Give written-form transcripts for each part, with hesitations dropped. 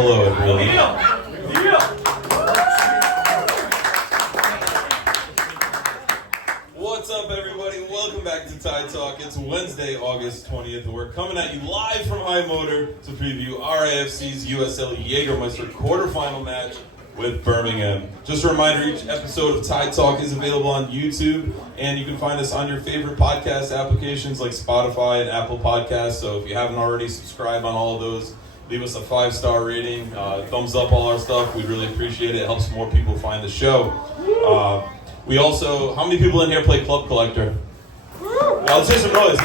Hello, everyone. What's up, everybody? Welcome back to Tide Talk. It's Wednesday, August 20th, and we're coming at you live from High Motor to preview RAFC's USL Jaegermesiter quarterfinal match with Birmingham. Just a reminder, each episode of Tide Talk is available on YouTube, and you can find us on your favorite podcast applications like Spotify and Apple Podcasts. So if you haven't already, subscribe on all of those. Leave us a 5-star rating, thumbs up all our stuff. We'd really appreciate it. It helps more people find the show. We also, how many people in here play Club Collector? Well, let's hear some noise.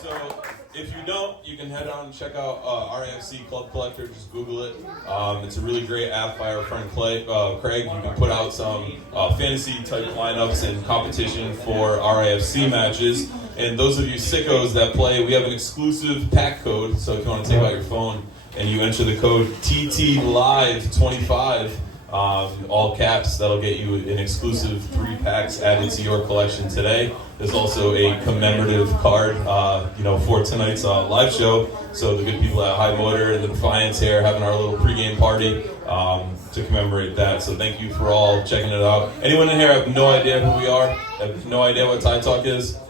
So, if you don't, you can head on and check out RAFC Club Collector. Just Google it. It's a really great app by our friend Craig. You can put out some fantasy-type lineups and competition for RAFC matches. And those of you sickos that play, we have an exclusive pack code. So if you want to take out your phone and you enter the code TTLive25, all caps, that'll get you an exclusive 3 packs added to your collection today. There's also a commemorative card, for tonight's live show. So the good people at High Motor and the Defiance here having our little pregame party to commemorate that. So thank you for all checking it out. Anyone in here have no idea who we are? Have no idea what Tide Talk is?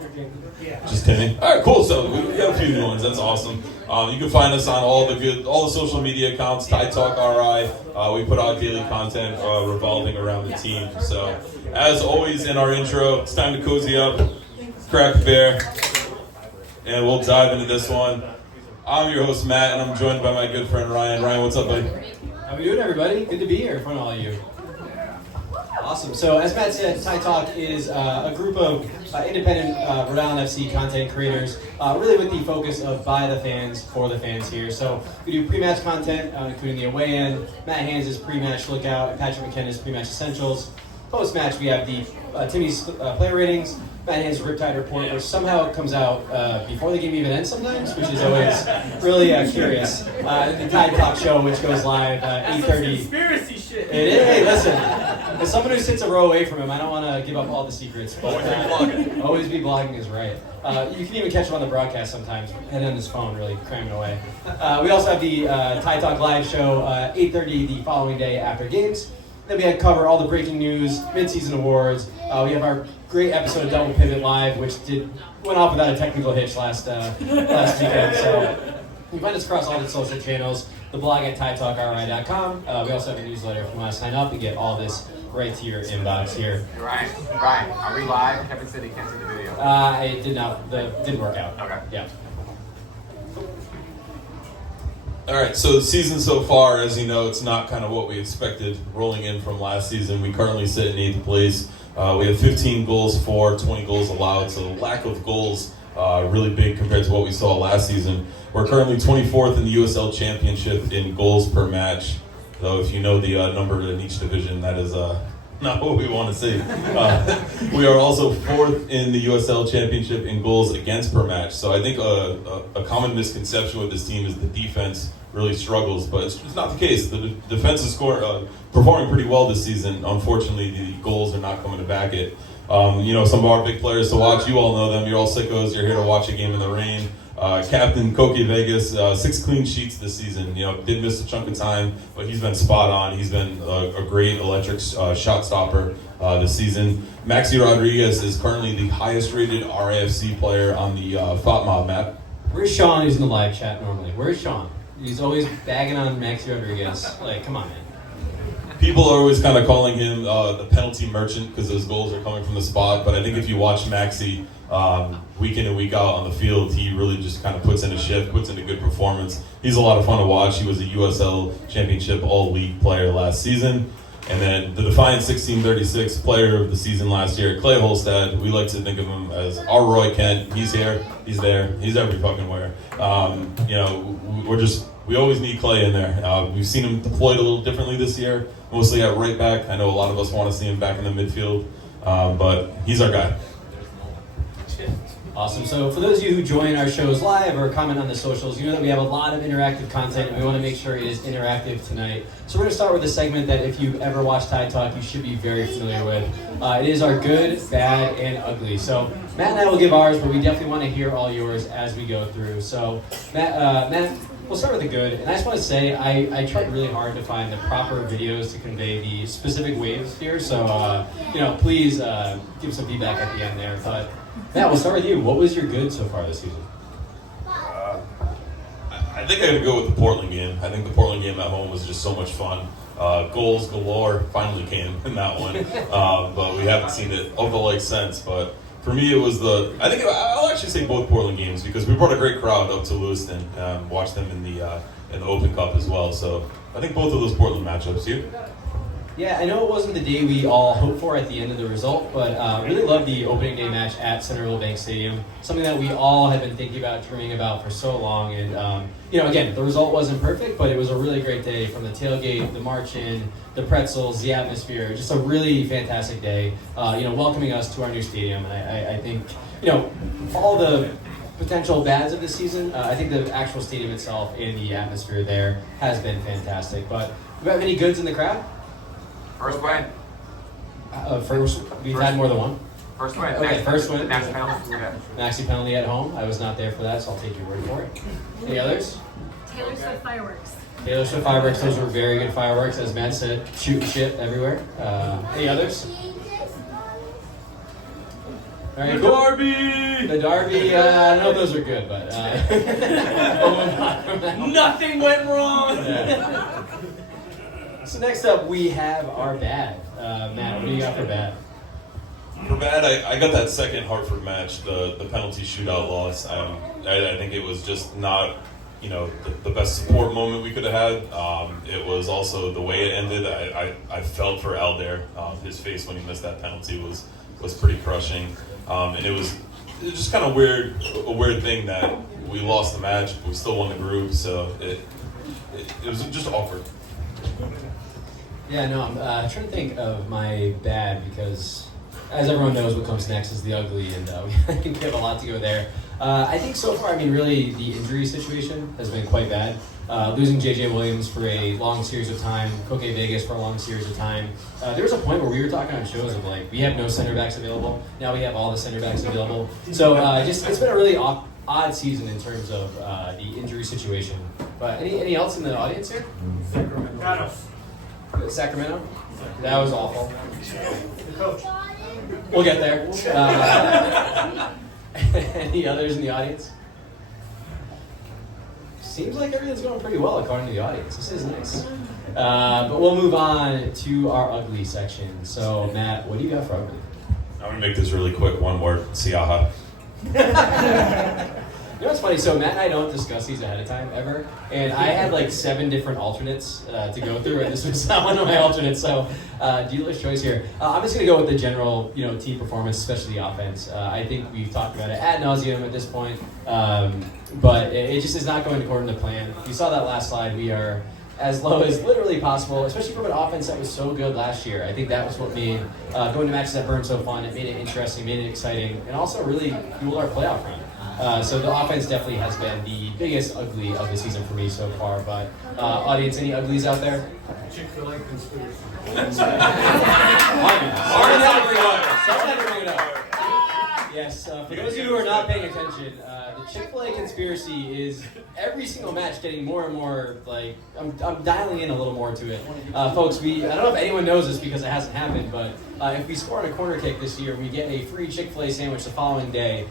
Just kidding. All right, cool. So we got a few new ones. That's awesome. You can find us on all the social media accounts. Tide Talk RI. We put out daily content revolving around the team. So, as always in our intro, it's time to cozy up, crack a beer, and we'll dive into this one. I'm your host Matt, and I'm joined by my good friend Ryan. Ryan, what's up, buddy? How we doing, everybody? Good to be here in front of all of you. Awesome. So, as Matt said, Tide Talk is a group of independent Rhode Island FC content creators, really with the focus of by the fans, for the fans here. So, we do pre-match content, including the away end, Matt Hans' pre-match lookout, and Patrick McKenna's pre-match essentials. Post-match, we have the Timmy's player ratings, Matt Hans' Riptide report, which somehow comes out before the game even ends sometimes, which is always really curious. The Tide Talk show, which goes live 8:30. Conspiracy shit. It is. Hey, listen. As someone who sits a row away from him, I don't want to give up all the secrets. But always be blogging is right. You can even catch him on the broadcast sometimes, head on his phone, really cramming away. We also have the Tide Talk live show, 8:30 the following day after games. Then we had cover all the breaking news, mid-season awards. We have our great episode of Double Pivot Live, which went off without a technical hitch last weekend. So you can find us across all the social channels, the blog at TideTalkRI.com. We also have a newsletter if you want to sign up and get all this right to your inbox here. Ryan, are we live? Kevin said he can't see the video. It didn't work out. Okay. Yeah. All right, so the season so far, as you know, it's not kind of what we expected rolling in from last season. We currently sit in 8th place. We have 15 goals for, 20 goals allowed, so the lack of goals really big compared to what we saw last season. We're currently 24th in the USL Championship in goals per match, though if you know the number in each division, that is not what we want to see. We are also 4th in the USL Championship in goals against per match. So I think a common misconception with this team is the defense really struggles, but it's not the case. The defense is performing pretty well this season. Unfortunately, the goals are not coming to back it. Some of our big players to watch, you all know them. You're all sickos. You're here to watch a game in the rain. Captain Koki Vegas, 6 clean sheets this season. Did miss a chunk of time, but he's been spot on. He's been a great electric shot stopper this season. Maxi Rodriguez is currently the highest rated RAFC player on the FOTMOB map. Where's Sean, who's in the live chat normally? Where's Sean? He's always bagging on Maxi Rodriguez. Come on, man. People are always kind of calling him the penalty merchant because his goals are coming from the spot. But I think if you watch Maxi week in and week out on the field, he really just kind of puts in a shift, puts in a good performance. He's a lot of fun to watch. He was a USL Championship All-League player last season. And then the Defiance 1636 player of the season last year, Clay Holstad. We like to think of him as our Roy Kent. He's here, he's there, he's every fucking where. We always need Clay in there. We've seen him deployed a little differently this year, mostly at right back. I know a lot of us want to see him back in the midfield, but he's our guy. Awesome. So for those of you who join our shows live or comment on the socials, you know that we have a lot of interactive content and we want to make sure it is interactive tonight. So we're going to start with a segment that if you've ever watched Tide Talk, you should be very familiar with. It is our good, bad, and ugly. So Matt and I will give ours, but we definitely want to hear all yours as we go through. So Matt, we'll start with the good. And I just want to say I tried really hard to find the proper videos to convey the specific waves here. So, please give some feedback at the end there. But Matt, we'll start with you. What was your good so far this season? I think I gotta go with the Portland game. I think the Portland game at home was just so much fun. Goals galore finally came in that one, but we haven't seen it of the like since. But for me, it was I'll actually say both Portland games because we brought a great crowd up to Lewiston, watched them in the Open Cup as well. So I think both of those Portland matchups. You? Yeah, I know it wasn't the day we all hoped for at the end of the result, but really loved the opening day match at Centerville Bank Stadium. Something that we all have been thinking about, dreaming about for so long. And, again, the result wasn't perfect, but it was a really great day from the tailgate, the march in, the pretzels, the atmosphere. Just a really fantastic day, welcoming us to our new stadium. And I think, all the potential bads of this season, I think the actual stadium itself and the atmosphere there has been fantastic. But do we have any goods in the crowd? First win. We've had more than one. First win. Okay, first win. Next penalty. Maxi penalty at home. I was not there for that, so I'll take your word for it. Any others? Taylor Swift fireworks. Taylor Swift fireworks. Those were very good fireworks, as Matt said. Shooting shit everywhere. Any others? All right, cool. Derby! The Derby. I don't know if those are good, but we'll move on from that. Nothing went wrong. Yeah. So next up, we have our bad. Matt, what do you got for bad? For bad, I got that second Hartford match, the penalty shootout loss. I think it was just not, the best support moment we could have had. It was also the way it ended. I felt for Aldair. His face when he missed that penalty was pretty crushing. And it was just kind of a weird thing that we lost the match, but we still won the group. So it was just awkward. Yeah, no, I'm trying to think of my bad because, as everyone knows, what comes next is the ugly, and I think we have a lot to go there. I think so far, really, the injury situation has been quite bad. Losing J.J. Williams for a long series of time, Koke Vegas for a long series of time. There was a point where we were talking on shows of, we have no center backs available. Now we have all the center backs available. So it's been a really odd season in terms of the injury situation. But any else in the audience here? Sacramento? That was awful. We'll get there. Any others in the audience? Seems like everything's going pretty well according to the audience. This is nice. But we'll move on to our ugly section. So, Matt, what do you got for ugly? I'm going to make this really quick. One word. Siaha. You know what's funny? So Matt and I don't discuss these ahead of time ever, and I had 7 different alternates to go through, and this was not one of my alternates. So dealer's choice here. I'm just gonna go with the general, team performance, especially the offense. I think we've talked about it ad nauseum at this point, but it just is not going according to plan. You saw that last slide. We are as low as literally possible, especially from an offense that was so good last year. I think that was what made going to matches that burned so fun. It made it interesting, made it exciting, and also really fueled our playoff run. So the offense definitely has been the biggest ugly of the season for me so far. But audience, any uglies out there? Chick-fil-A conspiracy. Someone had to bring it up. Yes, for those of you who are not paying attention, the Chick-fil-A conspiracy is every single match getting more and more, I'm dialing in a little more to it. Folks, I don't know if anyone knows this because it hasn't happened, but if we score on a corner kick this year, we get a free Chick-fil-A sandwich the following day.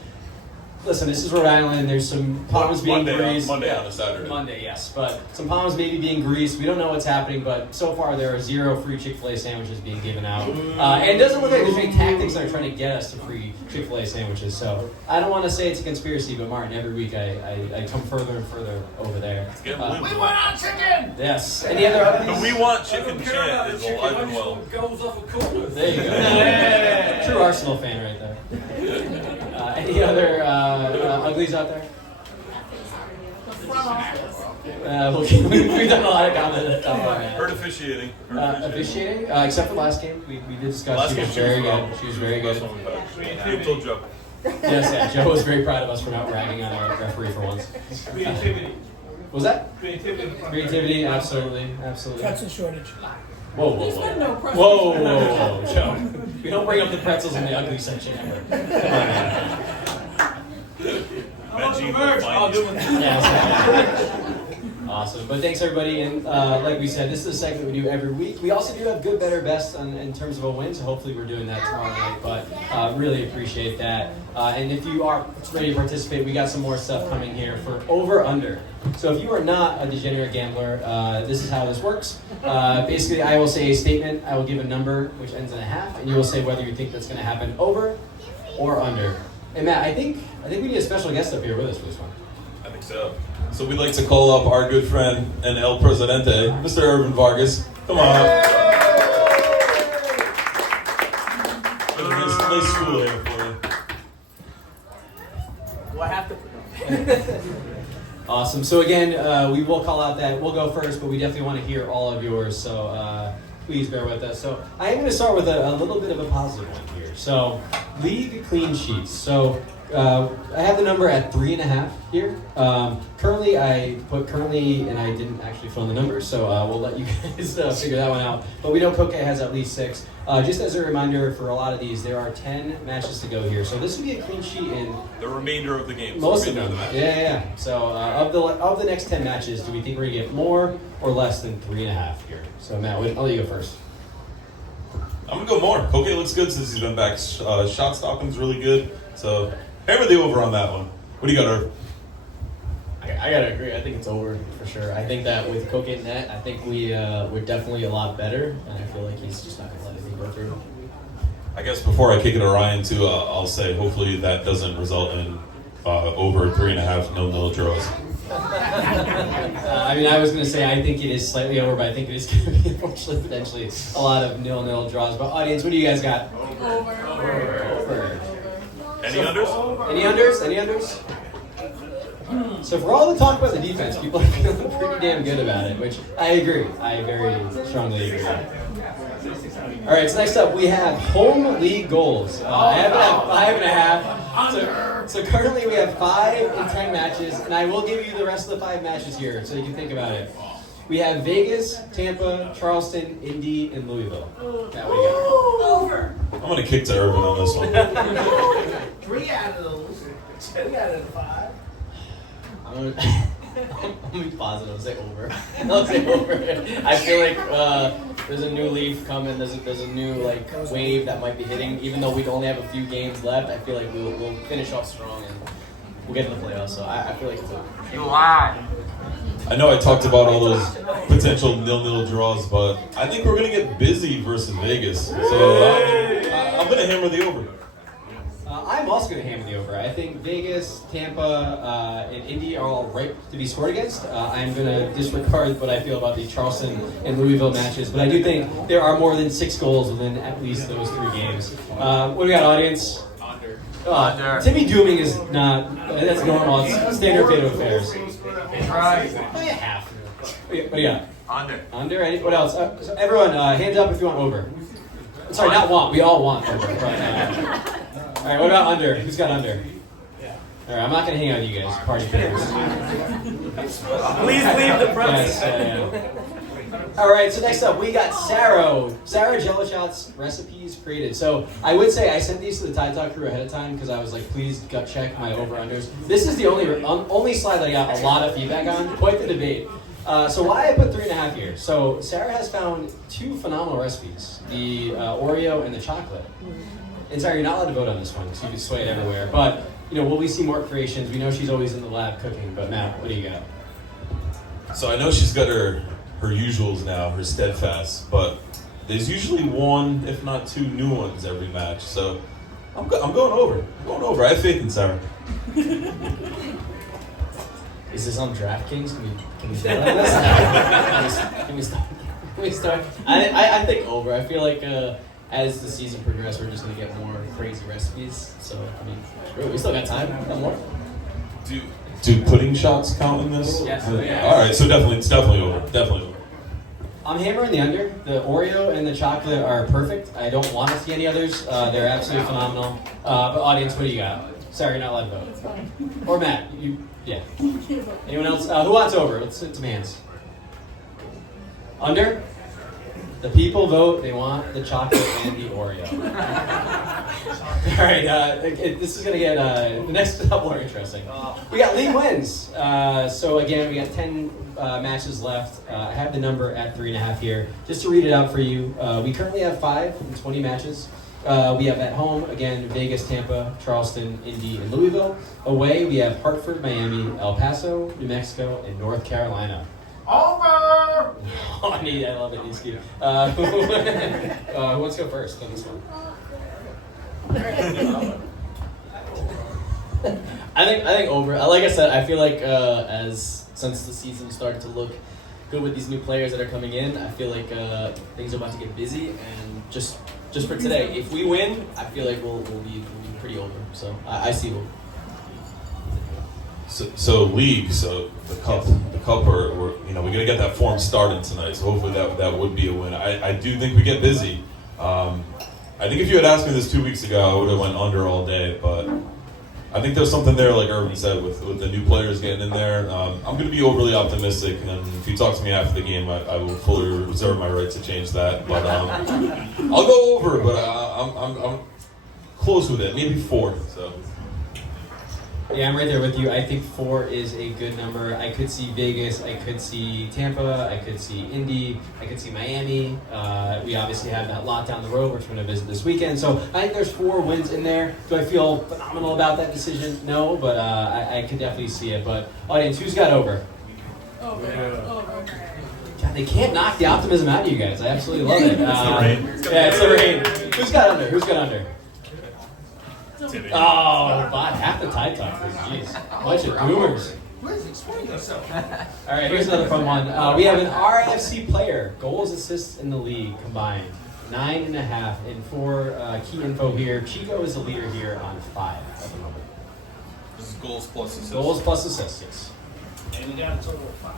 Listen, this is Rhode Island. There's some palms being greased. Monday on a Saturday. Monday, yes. But some palms maybe being greased. We don't know what's happening, but so far there are 0 free Chick-fil-A sandwiches being given out. And it doesn't look like there's any tactics that are trying to get us to free Chick-fil-A sandwiches. So I don't want to say it's a conspiracy, but Martin, every week I come further and further over there. We want our chicken! Yes. Any other uglies? We want chicken chant is alive and well. Goes off a corner. There you go. Yeah. True Arsenal fan right there. Any other uglies out there? We've done a lot of comments on that. Heard officiating. Officiating? Except for last game, we did discuss. Last She game was very good. She was very good. Told you. Yes, yeah. Joe was very proud of us for not bragging on our referee for once. Creativity. What was that? Creativity. Creativity, absolutely, absolutely. Pretzel shortage. Whoa, whoa, There's been no whoa. pretzel Whoa, whoa, whoa, Joe. We don't bring up the pretzels in the ugly section ever. Come on, man. I'm on the merch. I'll do it. Yeah, awesome. But thanks, everybody. And like we said, this is a segment we do every week. We also do have good, better, best in terms of a win, so hopefully we're doing that tomorrow night. But really appreciate that. And if you are ready to participate, we got some more stuff coming here for over-under. So if you are not a degenerate gambler, this is how this works. Basically, I will say a statement. I will give a number, which ends in a half, and you will say whether you think that's going to happen over or under. And Matt, I think we need a special guest up here with us for this one. I think so. So we'd like to call up our good friend and El Presidente, Mr. Urban Vargas. Come on. Nice school here for you. What happened? Awesome. So again, we will call out that we'll go first, but we definitely want to hear all of yours. So please bear with us. So I am going to start with a little bit of a positive one here. So league clean sheets. So I have the number at 3.5 here. Currently, I put currently, and I didn't actually fill in the numbers, so we'll let you guys figure that one out. But we know Koke has at least 6. Just as a reminder, for a lot of these, there are 10 matches to go here. So this would be a clean sheet in The remainder of the game. most of them. Yeah. So of the next 10 matches, do we think we're going to get more or less than 3.5 here? So Matt, I'll let you go first. I'm going to go more. Koke looks good since he's been back. Shot stopping's really good. So hammer the over on that one. What do you got, Irv? I gotta agree. I think it's over for sure. I think that with Koke and net, I think we're definitely a lot better, and I feel like he's just not gonna let anything go through. I guess before I kick it to Ryan, too, I'll say hopefully that doesn't result in over 3.5 0-0 draws. I mean, I was going to say I think it is slightly over, but I think it is going to be, unfortunately, potentially a lot of 0-0 draws. But audience, what do you guys got? Over. Any unders? Any unders? Any unders? So for all the talk about the defense, people are feeling pretty damn good about it, which I agree. I very strongly agree. All right, so next up we have home league goals. I have it at 5.5. So currently we have 5 in 10 matches, and I will give you the rest of the 5 matches here so you can think about it. We have Vegas, Tampa, Charleston, Indy, and Louisville. That way you Over. I'm going to kick to Irvin on this one. 3 out of those. 2 out of the 5. I'm gonna be positive. I'll say over. I'll say over. I feel like there's a new leaf coming. There's a new wave that might be hitting. Even though we only have a few games left, I feel like we'll finish off strong and we'll get in the playoffs. So I feel like it's over. You lied. I know I talked about all those potential 0-0 draws, but I think we're going to get busy versus Vegas. So I'm going to hammer the over. I'm also going to hammer the over. I think Vegas, Tampa, and Indy are all ripe to be scored against. I'm going to disregard what I feel about the Charleston and Louisville matches, but I do think there are more than 6 goals within at least those 3 games. What do we got, audience? Under. Timmy Dooming is not, that's normal. It's standard fate of affairs. He's right. Half. What do you got? Under. Under? What else? So everyone, hands up if you want over. Sorry, not want. We all want over. All right, what about under? Who's got under? All right, I'm not going to hang out with you guys, party favors. Please leave the Yes, premises. yeah. All right, so next up, we got Sarah Jello Shots recipes created. So I would say I sent these to the Tide Talk crew ahead of time because I was like, please gut check my over-unders. This is the only slide that I got a lot of feedback on, quite the debate. So why I put 3.5 here? So Sarah has found 2 phenomenal recipes, the Oreo and the chocolate. And Sarah, you're not allowed to vote on this one, so you can sway it everywhere. But, will we see more creations? We know she's always in the lab cooking, but Matt, what do you got? So I know she's got her usuals now, her steadfast, but there's usually 1, if not 2 new ones every match. So I'm going over. I'm going over. I have faith in Sarah. Is this on DraftKings? Can we start on this? Can we start? I think over. I feel like as the season progresses, we're just gonna get more crazy recipes. So I mean, we still got time. Got more. Do pudding shots count in this? Yes. All right, so it's definitely over. Definitely over. I'm hammering the under. The Oreo and the chocolate are perfect. I don't want to see any others. They're absolutely phenomenal. But audience, what do you got? Sorry, you're not allowed to vote. Or Matt, yeah. Anyone else? Who wants over? Let's hit some hands. Under? The people vote. They want the chocolate and the Oreo. All right, this is going to get, the next couple are interesting. We got league wins. So again, we got 10 matches left. I have the number at 3.5 here. Just to read it out for you, we currently have 5 in 20 matches. We have at home, again, Vegas, Tampa, Charleston, Indy, and Louisville. Away, we have Hartford, Miami, El Paso, New Mexico, and North Carolina. Over! Oh, I love it, Nisky. Who wants to go first on this one? I think over. Like I said, I feel like since the season started to look good with these new players that are coming in, I feel like things are about to get busy. And just for today, if we win, I feel like we'll be pretty over. So I see over. So league, so the cup, we're gonna get that form started tonight. So hopefully that would be a win. I do think we get busy. I think if you had asked me this 2 weeks ago, I would have went under all day. But I think there's something there, like Irvin said, with the new players getting in there. I'm gonna be overly optimistic, and if you talk to me after the game, I will fully reserve my right to change that. But I'll go over, but I'm close with it, maybe 4. So. Yeah, I'm right there with you. I think 4 is a good number. I could see Vegas. I could see Tampa. I could see Indy. I could see Miami. We obviously have that lot down the road, which we're going to visit this weekend. So I think there's 4 wins in there. Do I feel phenomenal about that decision? No, but I could definitely see it. But audience, who's got over? Over. God, they can't knock the optimism out of you guys. I absolutely love it. It's the rain. Yeah, it's the rain. Who's got under? Who's got under? Oh, but half the Tide Talkers, jeez. Bunch of boomers. Please explain yourself. All right, here's another fun one. We have an RFC player, goals, assists in the league combined, 9.5. And for key info here, Chico is the leader here on 5 at the moment. This is goals plus assists. Goals plus assists, yes. And we got a total of 5.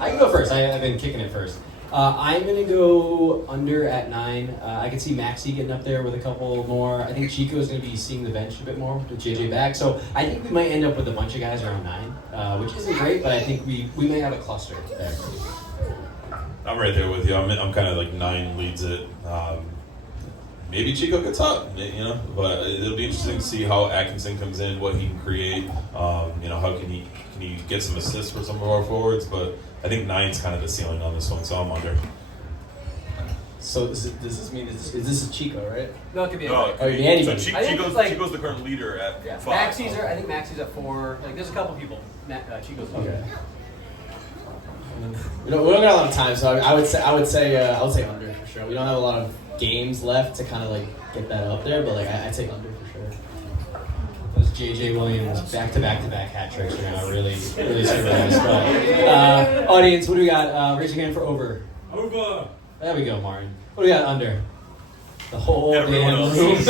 I can go first. I've been kicking it first. I'm going to go under at 9. I can see Maxi getting up there with a couple more. I think Chico is going to be seeing the bench a bit more with JJ back. So I think we might end up with a bunch of guys around 9, which isn't great, but I think we may have a cluster there. I'm right there with you. I'm kind of like 9 leads it. Maybe Chico gets up, but it'll be interesting to see how Atkinson comes in, what he can create. How can he get some assists for some of our forwards? But I think 9's kind of the ceiling on this one, so I'm under. So does this mean is this a Chico, right? No, it could be No, anybody. Oh, you mean anybody. So I think, Chico's the current leader at Yeah. 5. I think Maxi's at 4. Like, there's a couple people. Chico's up. Okay. We don't got a lot of time, so I would say under for sure. We don't have a lot of games left to kind of like get that up there, but like I'd say under for sure. Those JJ Williams back-to-back hat tricks are now really screwing us. But audience, what do we got? Raise your hand for over. Over. There we go, Martin. What do we got under? The whole Everyone damn else. room.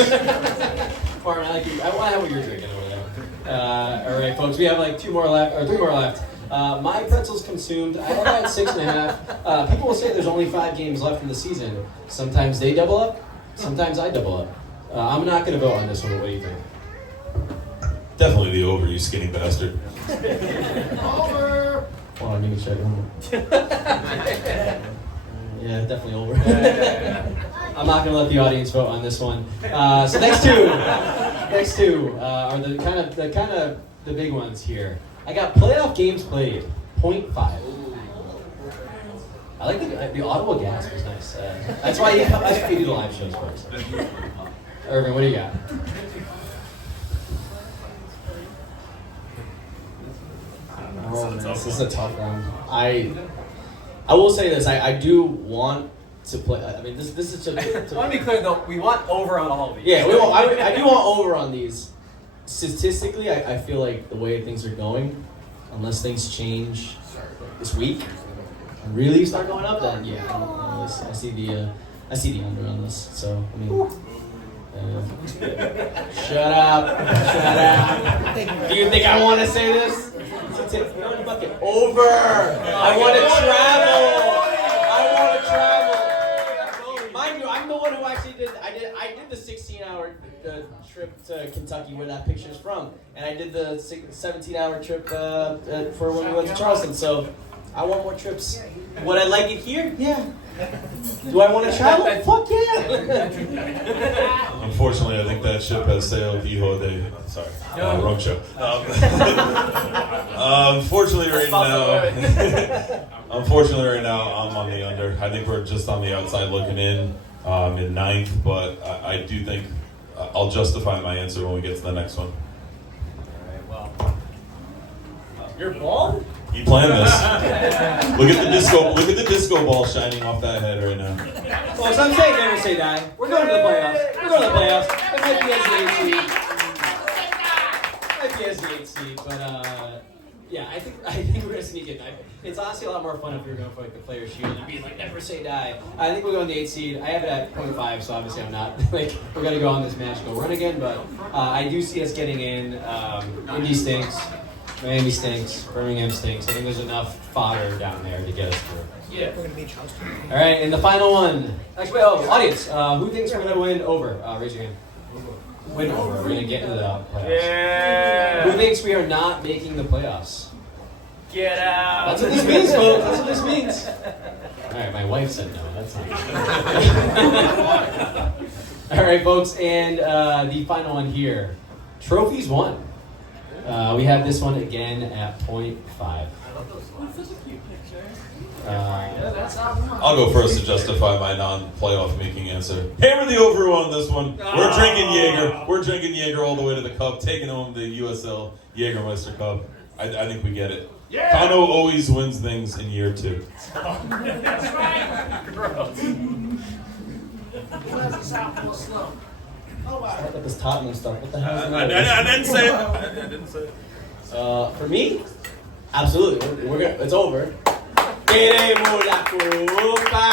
Martin, I want to have what you're drinking over there. All right, folks, we have like 3 more left. My pretzels consumed. I have had 6.5. People will say there's only 5 games left in the season. Sometimes they double up. Sometimes I double up. I'm not going to vote on this one. What do you think? Definitely the over, you skinny bastard. Over. Hold on, let me check. Yeah, definitely over. I'm not going to let the audience vote on this one. So next two are the kind of the big ones here. I got playoff games played, 0.5. I like the audible gasp was nice. That's why you do the live shows first. Irvin, what do you got? Oh, man, this is a tough one. I will say this. I do want to play. I mean, this is just. I want to be clear, though. We want over on all of these. Yeah, I do want over on these. Statistically, I feel like the way things are going, unless things change this week and really start going up, then yeah, I see the under on this. So I mean, shut up. Do you think I want to say this? Over. I want to travel. I want I did the 16-hour trip to Kentucky where that picture's from, and I did the 17-hour trip for when we went to Charleston. So I want more trips. Would I like it here? Yeah. Do I want to travel? Fuck yeah. Unfortunately, I think that ship has sailed. Sorry, wrong show. Unfortunately, right now, I'm on the under. I think we're just on the outside looking in ninth, but I do think I'll justify my answer when we get to the next one. All right. Well, you're bald? You planned this. Look at the disco. Look at the disco ball shining off that head right now. Well, so I'm saying never say die. We're going to the playoffs. We're going to the playoffs. It might be as the 8th seed. Might be as the 8th seed, but yeah, I think we're gonna sneak in. It's honestly a lot more fun if you're going for like the player shield and being like never say die. I think we'll go on the 8th seed. I have it at 0.5, so obviously I'm not like we're gonna go on this magical run again, but I do see us getting in. Indy stinks. Miami stinks. Birmingham stinks. I think there's enough fodder down there to get us through. Yeah, we're gonna beat Charleston. All right, and the final one. Actually, audience, who thinks we're gonna win over? Raise your hand. Win over. We're gonna get into the playoffs. Yeah. Who thinks we are not making the playoffs? Get out. That's what this means, folks. That's what this means. All right, my wife said no. That's not. All right, folks, and the final one here. Trophies won. We have this one again at 0.5. Such a cute picture. I'll go first to justify my non-playoff making answer. Hammer the over on this one. We're drinking Jaeger. We're drinking Jaeger all the way to the cup, taking home the USL Jaegermesiter Cup. I think we get it. Yeah. Kano always wins things in year 2. That's right. Gross. Where's the Southpaw slow? Start with this Tottenham stuff. What the hell is I that? didn't say it. I didn't say it. For me, absolutely. It's over. Queremos la Copa.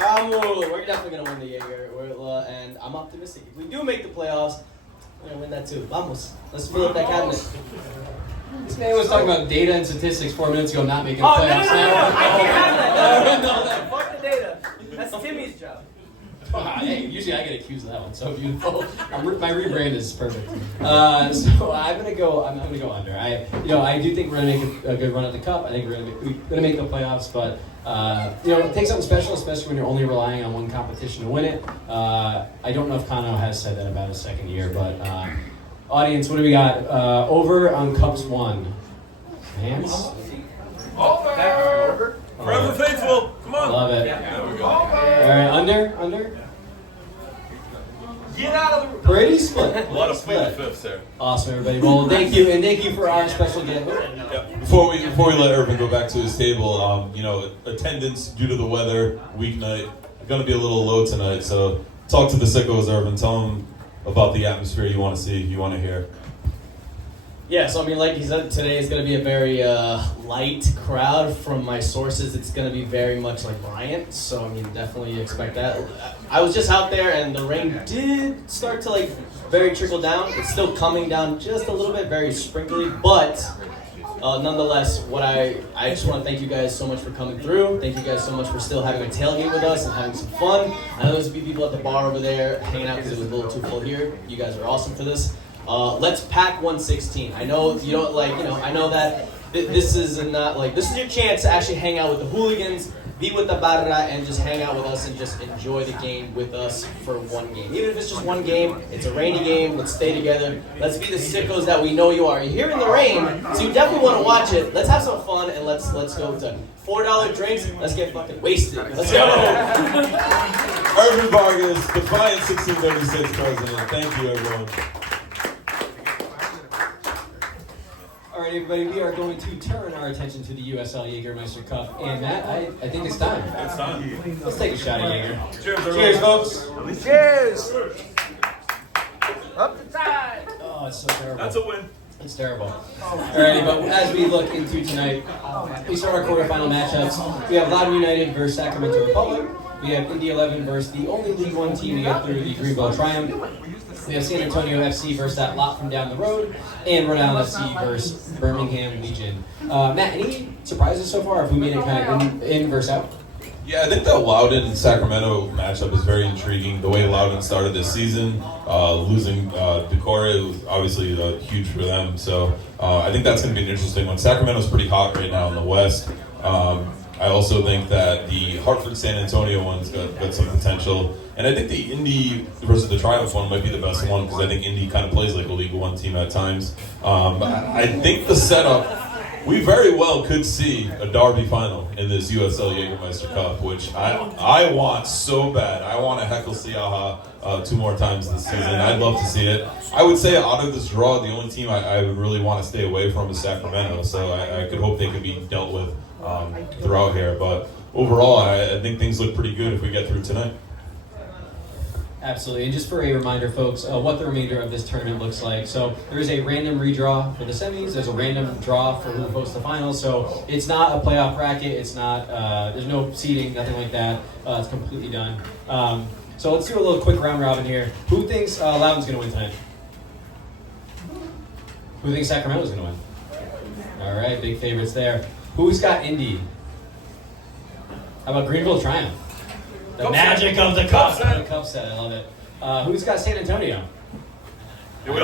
Vamos. We're definitely gonna win the Jaeger, and I'm optimistic. If we do make the playoffs, we're gonna win that too. Vamos. Let's fill up that cabinet. This man was talking about data and statistics 4 minutes ago, not making the Oh, playoffs. no. I can't have that. No. Fuck the data. That's Timmy's job. Hey, usually I get accused of that one. So beautiful. My rebrand is perfect. So I'm gonna go under. I do think we're gonna make a good run at the cup. I think we're gonna make the playoffs, but it takes something special, especially when you're only relying on one competition to win it. I don't know if Kano has said that about his second year, but audience, what do we got? Over on cups won. Hands. Over! Forever faithful. Come on. Love it. There we go. All right, under. Get out of the room. Pretty split. A lot of pleaded fifths there. Awesome, everybody. Well, thank you for our special guest. Yeah. Before we let Urban go back to his table, attendance due to the weather, weeknight, going to be a little low tonight. So talk to the sickos, Urban. Tell them about the atmosphere you want to see, you want to hear. Yeah, so I mean, like he said, today is going to be a very light crowd. From my sources, it's going to be very much like Bryant, so I mean, definitely expect that. I was just out there, and the rain did start to very trickle down. It's still coming down just a little bit, very sprinkly, but nonetheless, I just want to thank you guys so much for coming through. Thank you guys so much for still having a tailgate with us and having some fun. I know there's a few people at the bar over there hanging out because it was a little too full here. You guys are awesome for this. Let's pack 116. I know you don't I know that this is this is your chance to actually hang out with the hooligans, be with the barra, and just hang out with us and just enjoy the game with us for one game. Even if it's just one game, it's a rainy game. Let's stay together. Let's be the sickos that we know you are. You're here in the rain, so you definitely want to watch it. Let's have some fun and let's go to $4 drinks. Let's get fucking wasted. Let's go. Urban Vargas, Defiant 1636 president. Thank you, everyone. All right, everybody, we are going to turn our attention to the USL Jaegermesiter Cup. And Matt, I think it's time. It's time. Let's take a shot at Jaeger. Cheers, everyone. Cheers, folks. Cheers! Up the tide! Oh, it's so terrible. That's a win. It's terrible. Alrighty, but as we look into tonight, we start our quarterfinal matchups. We have Loudon United versus Sacramento Republic. We have Indy 11 versus the only League One team to get through the Greenbow Triumph. We have San Antonio FC versus that lot from down the road, and Rhode Island FC versus Birmingham Legion. Matt, any surprises so far? If we made it kind of in versus out? Yeah, I think the Loudoun-Sacramento matchup is very intriguing. The way Loudoun started this season, losing Decore was obviously huge for them. So I think that's going to be an interesting one. Sacramento's pretty hot right now in the West. I also think that the Hartford-San Antonio one's got some potential. And I think the Indy versus the Triumph one might be the best one because I think Indy kind of plays like a League One team at times. I think the setup, we very well could see a Derby final in this USL Jaegermesiter Cup, which I want so bad. I want to heckle Siaha 2 more times this season. I'd love to see it. I would say out of this draw, the only team I would really want to stay away from is Sacramento. So I could hope they could be dealt with throughout here. But overall, I think things look pretty good if we get through tonight. Absolutely, and just for a reminder, folks, what the remainder of this tournament looks like. So there is a random redraw for the semis. There's a random draw for who hosts the finals. So it's not a playoff bracket. It's not. There's no seeding, nothing like that. It's completely done. So let's do a little quick round robin here. Who thinks Loudoun's going to win tonight? Who thinks Sacramento's going to win? All right, big favorites there. Who's got Indy? How about Greenville Triumph? The magic of the cup set. The cup set, I love it. Who's got San Antonio? I'm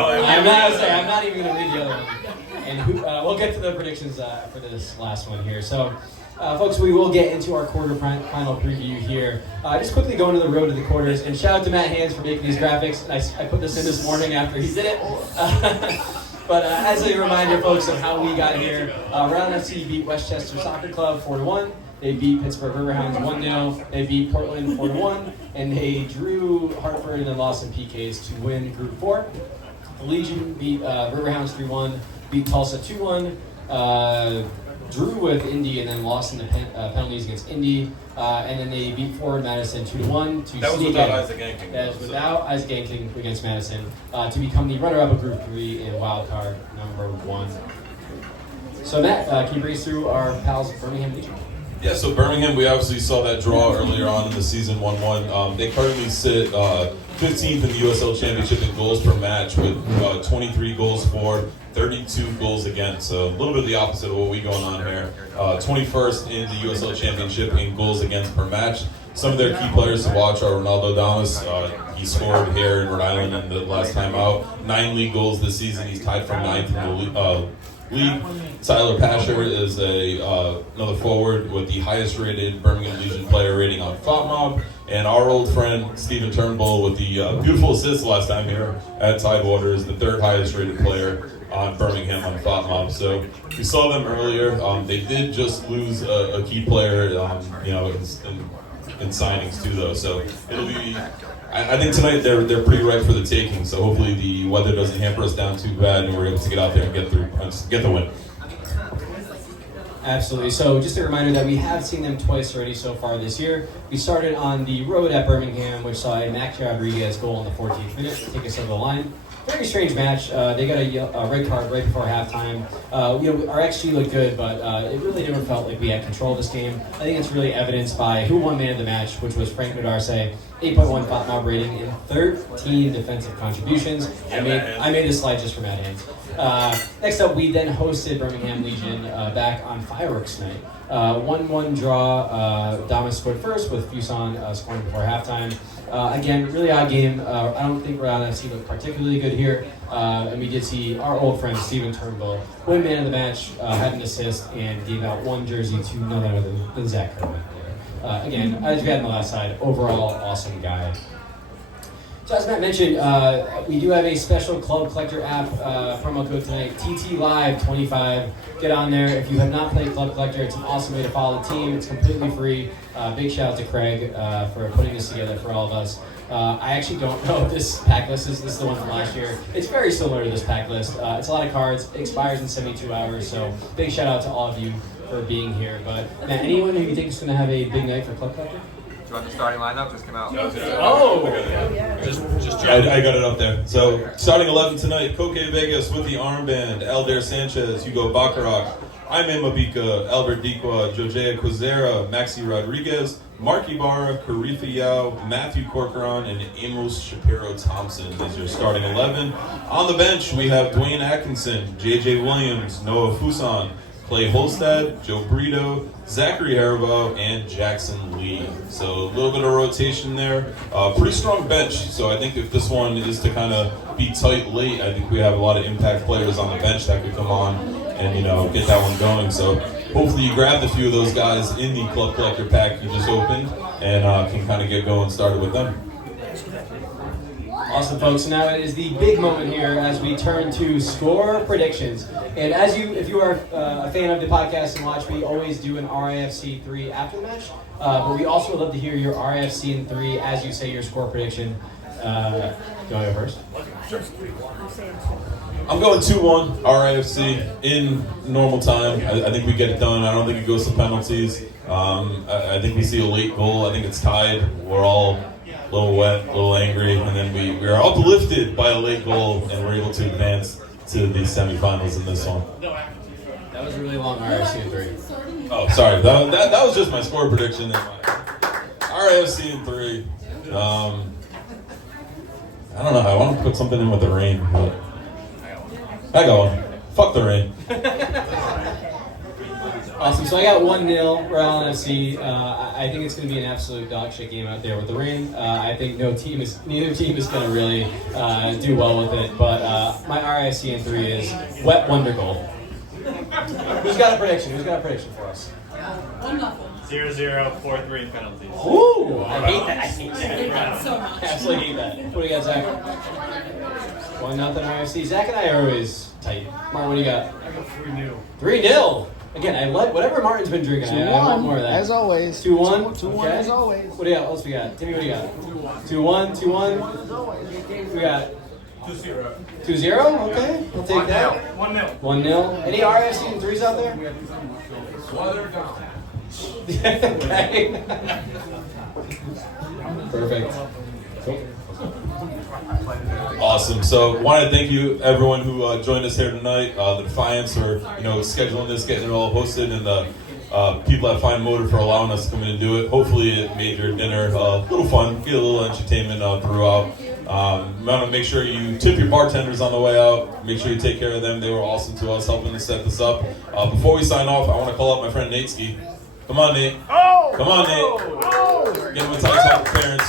not even going to read the other one. And we'll get to the predictions for this last one here. So, folks, we will get into our quarterfinal preview here. Just quickly going to the road to the quarters. And shout out to Matt Hands for making these graphics. I put this in this morning after he did it. But as a reminder, folks, of how we got here, Round FC beat Westchester Soccer Club 4-1. They beat Pittsburgh Riverhounds 1-0. They beat Portland 4-1. And they drew Hartford and then lost in PKs to win Group 4. The Legion beat Riverhounds 3-1. Beat Tulsa 2-1. Drew with Indy and then lost in the penalties against Indy. And then they beat Forward Madison 2-1. That was without Isaac Anking. That was without Isaac Anking against Madison to become the runner-up of Group 3 in wildcard number 1. So Matt, can you bring us through our pals Birmingham Legion? Yeah, so Birmingham, we obviously saw that draw earlier on in the season, 1-1. They currently sit 15th in the USL Championship in goals per match with 23 goals for, 32 goals against. So a little bit of the opposite of what we going on here. 21st in the USL Championship in goals against per match. Some of their key players to watch are Ronaldo Damas. He scored here in Rhode Island in the last time out. 9 league goals this season. He's tied for 9th in the league. Tyler Pasher is another forward with the highest rated Birmingham Legion player rating on FOTMob. And our old friend Stephen Turnbull with the beautiful assist last time here at Tidewater is the 3rd highest rated player on Birmingham on FOTMob. So we saw them earlier. They did just lose a key player, in signings too, though. So it'll be. I think tonight they're pretty ripe for the taking. So hopefully the weather doesn't hamper us down too bad, and we're able to get out there and get the win. Absolutely. So just a reminder that we have seen them twice already so far this year. We started on the road at Birmingham, which saw a Max Rodriguez goal in the 14th minute to take us over the line. Very strange match. They got a red card right before halftime. Our XG looked good, but it really never felt like we had control of this game. I think it's really evidenced by who won man of the match, which was Frank Nadarce, 8.1 FOTMob rating and 13 defensive contributions. I made this slide just for Matt Haynes. Next up, we then hosted Birmingham Legion back on Fireworks Night. 1-1 draw. Damas scored first with Fuson scoring before halftime. Again, really odd game. I don't think Rhode Island FC looked particularly good here. And we did see our old friend Stephen Turnbull win man of the match, had an assist, and gave out one jersey to none other than Zach Kerwin. Again, as we had on the last side, overall awesome guy. So as Matt mentioned, we do have a special Club Collector app promo code tonight, TT Live 25. Get on there. If you have not played Club Collector, it's an awesome way to follow the team. It's completely free. Big shout out to Craig for putting this together for all of us. I actually don't know if this pack list is the one from last year. It's very similar to this pack list. It's a lot of cards. It expires in 72 hours. So big shout out to all of you for being here. But Matt, anyone who you think is going to have a big night for Club Collector? Do you want the starting lineup? Just came out. Oh! I got it up there. So, starting 11 tonight, Koke Vegas with the armband, Elder Sanchez, Hugo Baccarat, Jaime Mabika, Albert Dikwa, Jojea Quazera, Maxi Rodriguez, Mark Ibarra, Karifa Yao, Matthew Corcoran, and Amos Shapiro Thompson is your starting 11. On the bench, we have Dwayne Atkinson, JJ Williams, Noah Fuson, Clay Holstad, Joe Brito, Zachary Haribo, and Jackson Lee. So a little bit of rotation there. Pretty strong bench. So I think if this one is to kind of be tight late, I think we have a lot of impact players on the bench that could come on and get that one going. So hopefully you grabbed a few of those guys in the Club Collector pack you just opened and can kind of get going started with them. Awesome, folks. Now it is the big moment here as we turn to score predictions. And if you are a fan of the podcast and watch, we always do an RIFC 3 after the match. But we also would love to hear your RIFC in 3 as you say your score prediction. Do you want to go first? I'm going 2-1 RIFC in normal time. I think we get it done. I don't think it goes to penalties. I think we see a late goal. I think it's tied. We're all a little wet, a little angry, and then we are uplifted by a late goal, and we're able to advance to the semifinals in this one. That was a really long RIFC in 3. Oh, sorry. That was just my score prediction. RIFC in 3. I don't know. I want to put something in with the rain, but I got one. Fuck the rain. Awesome. So I got 1-0 Rhode Island FC. I think it's going to be an absolute dog shit game out there with the rain. I think neither team is going to really do well with it. But my RIFC in 3 is wet wonder goal. Who's got a prediction? Who's got a prediction for us? 1-0. 0-0, 4-3 penalties. Ooh, I hate that. I hate I that. hate that so much. Absolutely hate that. What do you got, Zach? 1-0 RIFC. Zach and I are always tight. Martin, what do you got? I got 3-0. 3-0. Again, I like whatever Martin's been drinking. I want more of that. As always. 2-1. 2-1 as always. What do you got? What else we got? Timmy, what do you got? 2-1. 2-1. We got 2-0. 2-0. Okay, we'll take that. 1-0. 1-0. Any RFC and 3s out there? Okay. Perfect. Awesome. So, wanted to thank you, everyone who joined us here tonight. The Defiance for scheduling this, getting it all hosted, and the people at Fine Motor for allowing us to come in and do it. Hopefully, it made your dinner a little fun, get a little entertainment throughout. Want to make sure you tip your bartenders on the way out. Make sure you take care of them. They were awesome to us, helping to set this up. Before we sign off, I want to call out my friend Nate Ski. Come on, Nate. Oh! Come on, Nate. Oh! Get him a tight talk with parents.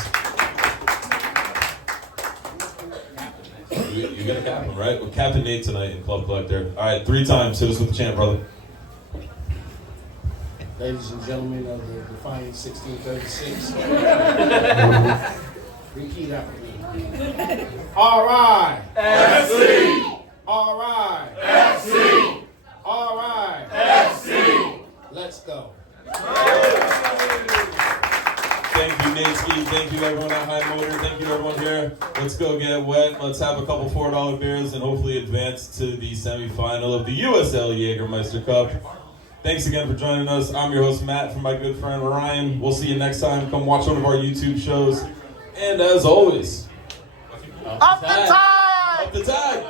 You got to cap him, right? We're capping Nate tonight in Club Collector. All right, 3 times. Hit us with the chant, brother. Ladies and gentlemen of the Defiance 1636. Repeat after me. All-right. FC! All-right. FC! All-right. FC! Let's go. Thank you, Natesky. Thank you, everyone at High Motor. Thank you, everyone here. Let's go get wet. Let's have a couple $4 beers and hopefully advance to the semifinal of the USL Jaegermesiter Cup. Thanks again for joining us. I'm your host, Matt, from my good friend Ryan. We'll see you next time. Come watch one of our YouTube shows. And as always, Up the tide! up the tide!